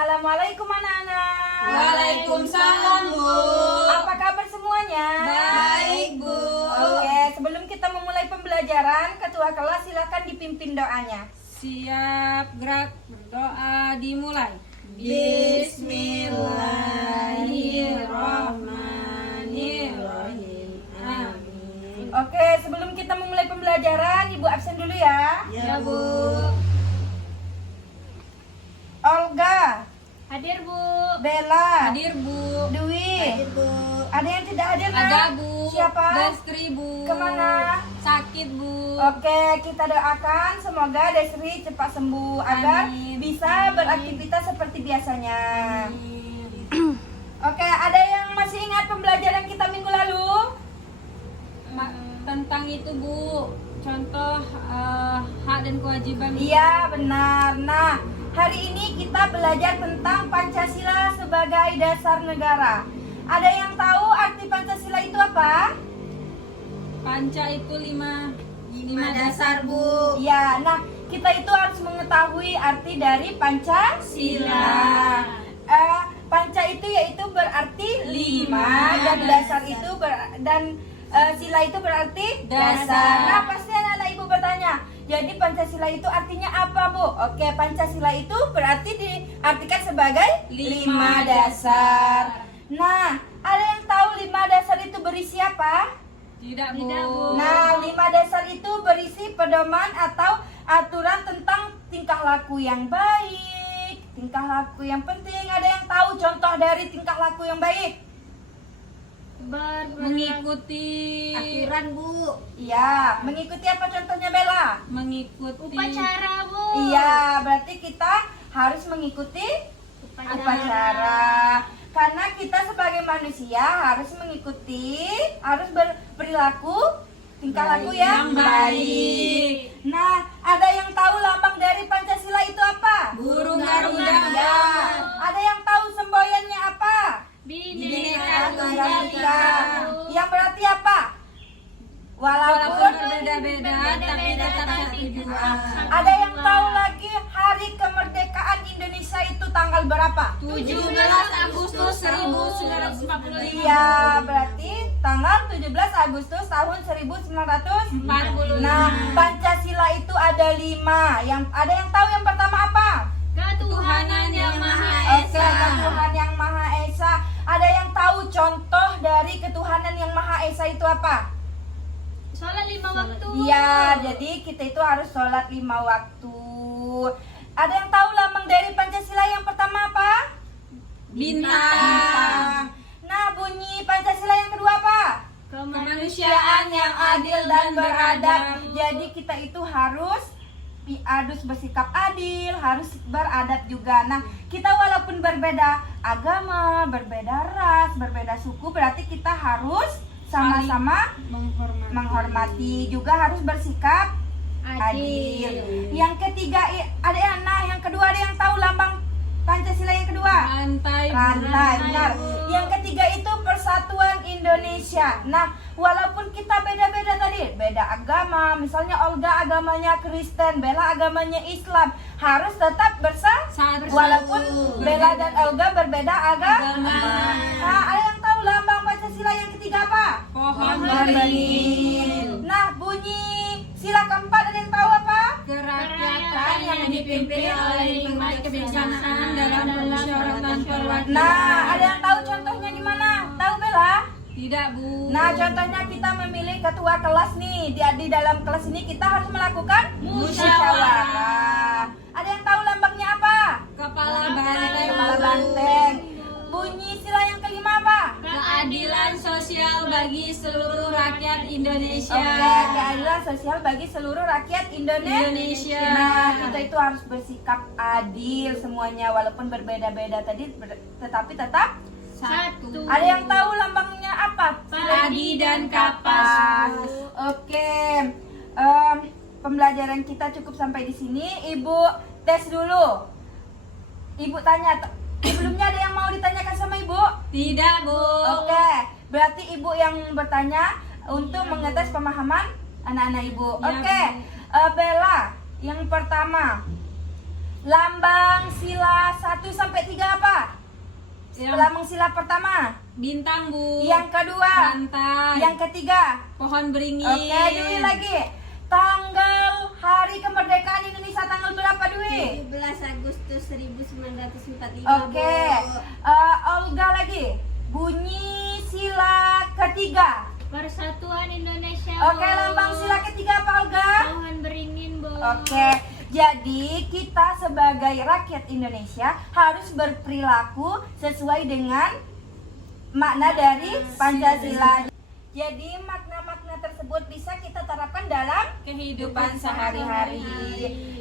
Assalamualaikum anak-anak. Waalaikumsalam, Bu. Apa kabar semuanya? Baik, Bu. Oke, sebelum kita memulai pembelajaran, ketua kelas silakan dipimpin doanya. Siap, gerak, berdoa, dimulai. Bismillahirrahmanirrahim. Amin. Oke, sebelum kita memulai pembelajaran, Ibu absen dulu ya. Ya, Bu. Olga, Hadir, Bu. Bella, Hadir, Bu. Dwi. Hadir, Bu. Ada yang tidak hadir, Nak? Ada, Bu. Siapa? Desri, Bu. Kemana? Sakit, Bu. Oke, kita doakan semoga Desri cepat sembuh agar Amin. bisa beraktivitas seperti biasanya. Amin. Oke, ada yang masih ingat pembelajaran kita minggu lalu? Tentang itu, Bu. Contoh hak dan kewajiban. Iya, benar. Nah, hari ini kita belajar tentang Pancasila sebagai dasar negara. Ada yang tahu arti Pancasila itu apa? Panca itu lima dasar, Bu. Iya, nah kita itu harus mengetahui arti dari Pancasila. Panca itu yaitu berarti lima dan dasar itu sila itu berarti dasar. Nah, pasti anak-anak ibu bertanya, jadi Pancasila itu artinya apa, Bu? Oke, Pancasila itu berarti diartikan sebagai lima dasar. Nah, ada yang tahu lima dasar itu berisi apa? Tidak, Bu. Nah, lima dasar itu berisi pedoman atau aturan tentang tingkah laku yang baik, tingkah laku yang penting. Ada yang tahu contoh dari tingkah laku yang baik? Mengikuti Aturan, Bu. Iya, mengikuti apa contohnya, Bella? mengikuti Upacara, Bu. Iya, berarti kita harus mengikuti upacara. Karena kita sebagai manusia harus mengikuti, harus berperilaku tingkah laku yang baik. Nah, ada yang tahu lambang dari Pancasila itu apa? burung Garuda. Ya. Ada yang tahu semboyannya apa? Bhinneka Tunggal Tunggal Ika. Ika. Yang berarti apa? Walaupun Walaupun berbeda-beda tapi tetap satu tujuan. ada yang tahu lagi hari kemerdekaan Indonesia itu tanggal berapa? 17 Agustus 1945. Iya, berarti tanggal 17 Agustus tahun 1940. Nah, Pancasila itu ada 5. Ada yang tahu yang pertama apa? Ketuhanan yang Maha Oke, Esa. Ketuhanan yang Maha Esa. Ada yang tahu contoh dari ketuhanan yang Maha Esa itu apa? Sholat 5 waktu. Iya, jadi kita itu harus sholat 5 waktu. Ada yang tahu lambang dari Pancasila yang pertama apa? Bintang. Nah, bunyi Pancasila yang kedua apa? Kemanusiaan yang adil dan beradab. Jadi kita itu harus bersikap adil, harus beradab juga. Nah, kita walaupun berbeda agama, berbeda ras, berbeda suku, berarti kita harus sama-sama menghormati, juga harus bersikap adil. Yang ketiga yang kedua ada yang tahu lambang Pancasila yang kedua? Rantai. Benar. Yang ketiga itu Persatuan Indonesia. Nah, walaupun kita beda-beda tadi, beda agama, misalnya Olga agamanya Kristen, Bella agamanya Islam, harus tetap bersatu. Walaupun Bella dan Olga berbeda agama. Nah, ada yang tahu lambang Pancasila yang ketiga apa? Pohon Beringin. Nah, bunyi sila keempat ada yang tahu apa? kerakyatan yang dipimpin oleh nikmat kebijaksanaan dalam permusyawaratan perwakilan. Nah, ada yang tahu contohnya gimana? Tahu Bella? Tidak, Bu. Nah, contohnya kita memilih ketua kelas nih. Di dalam kelas ini kita harus melakukan musyawarah. Ada yang tahu lambangnya apa? Kepala banteng. Kepala banteng. Bunyi sila yang kelima apa? Keadilan sosial bagi seluruh rakyat Indonesia. Oke, keadilan sosial bagi seluruh rakyat Indonesia. Nah, kita itu harus bersikap adil semuanya walaupun berbeda-beda tadi, tetapi tetap Satu. Ada yang tahu lambangnya apa? Padi dan kapas. Oke, pembelajaran kita cukup sampai di sini. Ibu tes dulu. Ibu tanya. Sebelumnya ada yang mau ditanyakan sama ibu? Tidak, Bu. Oke, berarti ibu yang bertanya untuk mengetes pemahaman anak-anak ibu. Ya, Oke, Bella, yang pertama, lambang sila 1 sampai 3 Lambang sila pertama. Bintang, Bu. Yang kedua. Pantai. Yang ketiga. Pohon beringin. Oke, Dwi lagi. Tanggal hari kemerdekaan Indonesia tanggal berapa, Dwi? 17 Agustus 1945. Oke. Bu. Olga lagi. Bunyi sila ketiga. Persatuan Indonesia. Oke, lambang sila ketiga apa, Olga? Pohon beringin, Bu. Oke, jadi kita sebagai rakyat Indonesia harus berperilaku sesuai dengan makna dari Pancasila. Jadi makna-makna tersebut bisa kita terapkan dalam kehidupan sehari-hari.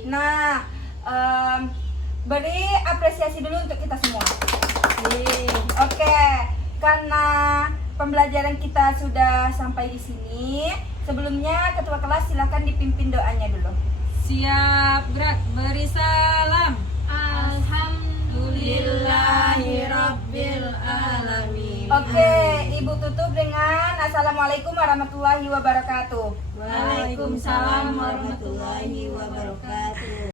Nah, beri apresiasi dulu untuk kita semua. Oke, karena pembelajaran kita sudah sampai di sini. Sebelumnya ketua kelas silakan dipimpin doanya dulu. Siap, gerak. Beri salam. Alhamdulillahirabbil alamin. Oke, Ibu tutup dengan Assalamualaikum warahmatullahi wabarakatuh. Waalaikumsalam warahmatullahi wabarakatuh.